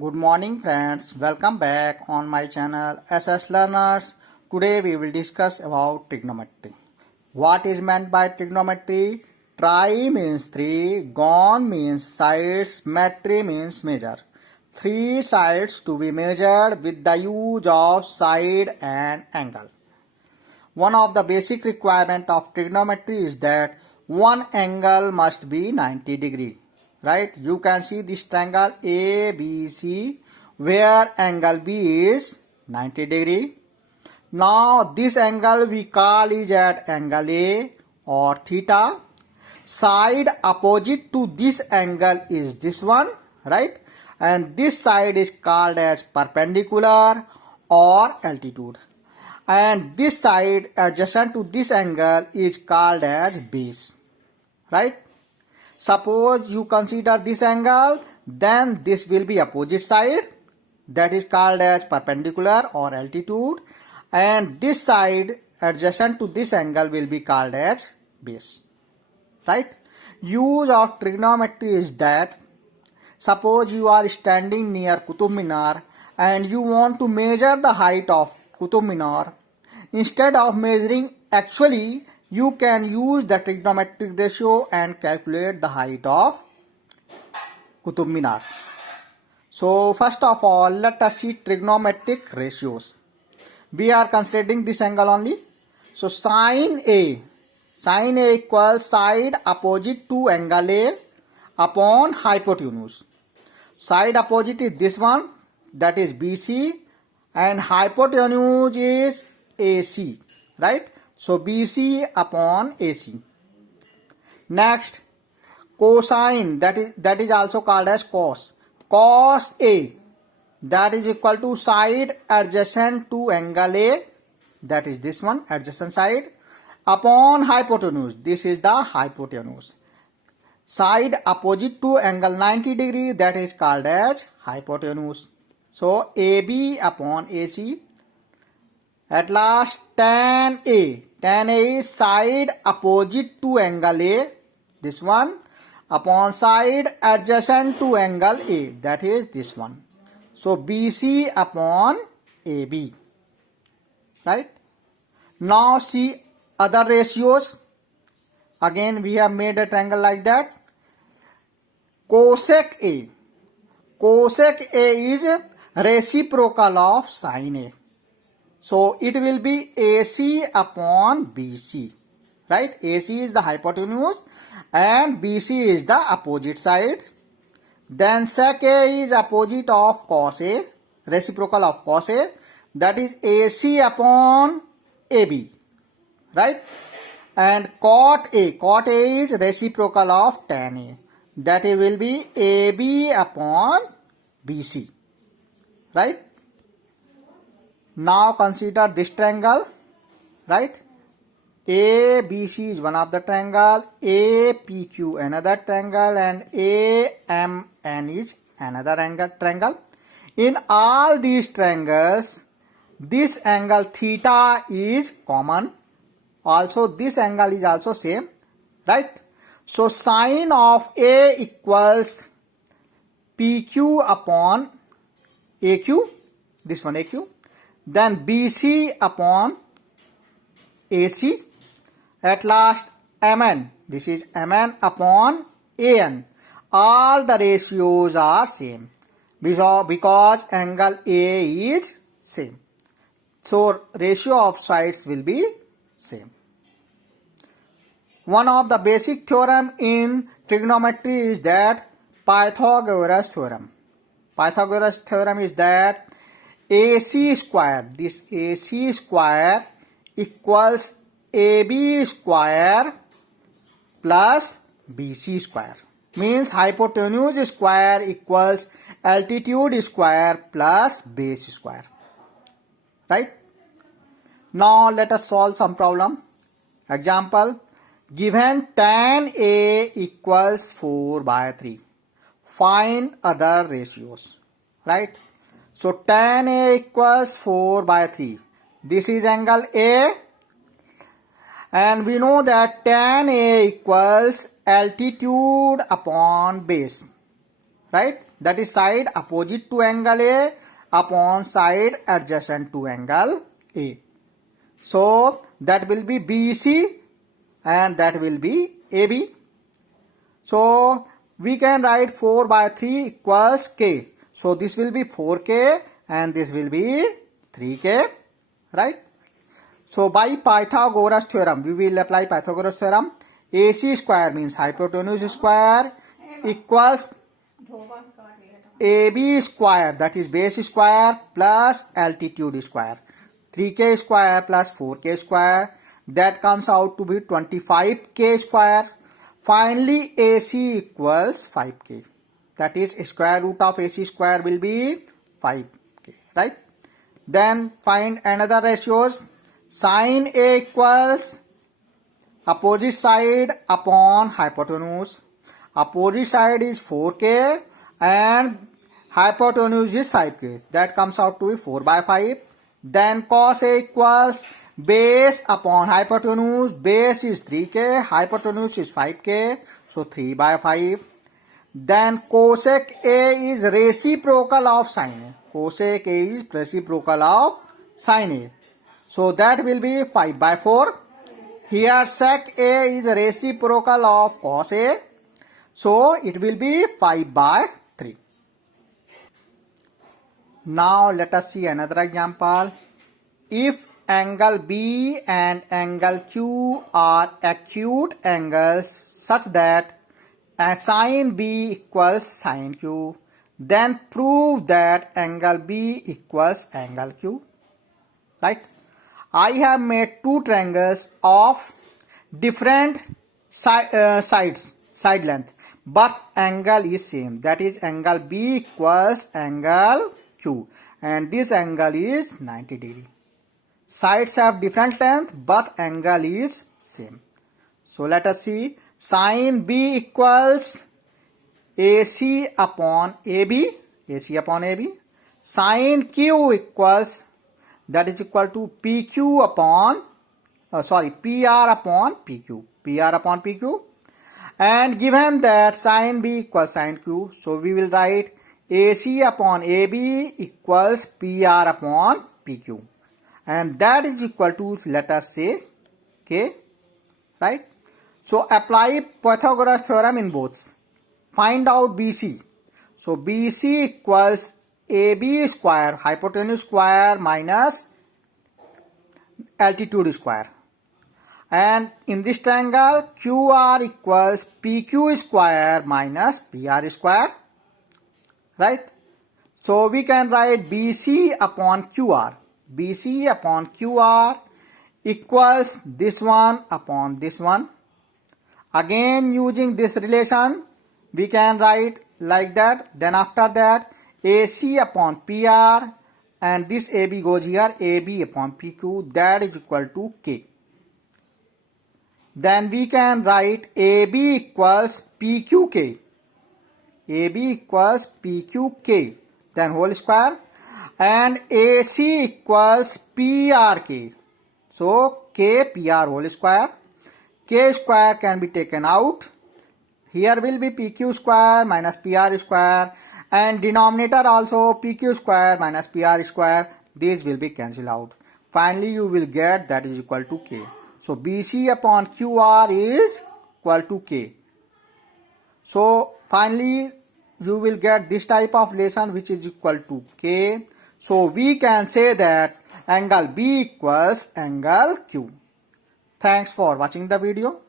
Good morning friends, welcome back on my channel SS Learners. Today we will discuss about trigonometry. What is meant by trigonometry? Tri means 3, gon means sides, metry means measure. 3 sides to be measured with the use of side and angle. One of the basic requirement of trigonometry is that one angle must be 90 degree. Right? You can see this triangle ABC where angle B is 90 degree. Now this angle we call is at angle A or theta. Side opposite to this angle is this one, right? And this side is called as perpendicular or altitude. And this side adjacent to this angle is called as base, right? Suppose you consider this angle, then this will be opposite side, that is called as perpendicular or altitude, and this side adjacent to this angle will be called as base, right? Use of trigonometry is that suppose you are standing near Qutub Minar and you want to measure the height of Qutub Minar. Instead of measuring actually, you can use the trigonometric ratio and calculate the height of Qutub Minar. So first of all, let us see trigonometric ratios. We are considering this angle only. So sin A equals side opposite to angle A upon hypotenuse. Side opposite is this one, that is BC, and hypotenuse is AC, right? So BC upon AC. Next, cosine, that is also called as cos. Cos A, that is equal to side adjacent to angle A, that is this one, adjacent side, upon hypotenuse. This is the hypotenuse. Side opposite to angle 90 degree, that is called as hypotenuse. So AB upon AC. At last, tan A. Tan A is side opposite to angle A, this one, upon side adjacent to angle A, that is this one. So BC upon AB, right? Now see other ratios. Again we have made a triangle like that. Cosec A. Cosec A is reciprocal of sin A. So it will be AC upon BC, right? AC is the hypotenuse and BC is the opposite side. Then sec A is opposite of cos A, reciprocal of cos A, that is AC upon AB, right? And cot A is reciprocal of tan A, that it will be AB upon BC, right? Now consider this triangle, right? ABC is one of the triangle, APQ another triangle, and AMN is another triangle. In all these triangles, this angle theta is common. Also this angle is also same, right? So sine of A equals PQ upon AQ, this one AQ. Then BC upon AC. At last MN, this is MN upon AN. All the ratios are same because angle A is same. So ratio of sides will be same. One of the basic theorem in trigonometry is that Pythagoras theorem. Pythagoras theorem is that AC square, this AC square equals AB square plus BC square. Means hypotenuse square equals altitude square plus base square. Right? Now let us solve some problem. Example, given tan A equals 4/3. Find other ratios. Right? So tan A equals 4/3. This is angle A, and we know that tan A equals altitude upon base, right? That is side opposite to angle A upon side adjacent to angle A. So that will be BC and that will be AB. So we can write 4 by 3 equals K. So this will be 4K and this will be 3K, right? So by Pythagoras theorem, we will apply Pythagoras theorem. AC square means hypotenuse square equals AB square, that is base square plus altitude square. 3K square plus 4K square, that comes out to be 25K square. Finally, AC equals 5K. That is square root of AC square will be 5K, right? Then find another ratios. Sin A equals opposite side upon hypotenuse. Opposite side is 4K and hypotenuse is 5K. That comes out to be 4 by 5. Then cos A equals base upon hypotenuse. Base is 3K, hypotenuse is 5K, so 3 by 5. Then cosec A is reciprocal of sin A. Cosec A is reciprocal of sin A. So that will be 5 by 4. Here sec A is reciprocal of cos A. So it will be 5 by 3. Now let us see another example. If angle B and angle Q are acute angles such that sin B equals sin Q, then prove that angle B equals angle Q. Right? I have made two triangles of different side length, but angle is same. That is angle B equals angle Q, and this angle is 90 degree. Sides have different length, but angle is same. So let us see. Sin B equals AC upon AB. AC upon AB. Sin Q equals, that is equal to PQ upon, PR upon PQ. PR upon PQ. And given that sin B equals sin Q, so we will write AC upon AB equals PR upon PQ. And that is equal to, let us say, K, right? So apply Pythagoras theorem in both. Find out BC. So BC equals AB square, hypotenuse square minus altitude square. And in this triangle, QR equals PQ square minus PR square, right? So we can write BC upon QR. BC upon QR equals this one upon this one. Again, using this relation, we can write like that. Then after that, AC upon PR, and this AB goes here, AB upon PQ, that is equal to K. Then we can write AB equals PQK. AB equals PQK, then whole square, and AC equals PRK. So K PR whole square. K square can be taken out. Here will be PQ square minus PR square, and denominator also PQ square minus PR square. These will be cancelled out. Finally, you will get that is equal to K. So BC upon QR is equal to K. So finally, you will get this type of relation which is equal to K. So we can say that angle B equals angle Q. Thanks for watching the video.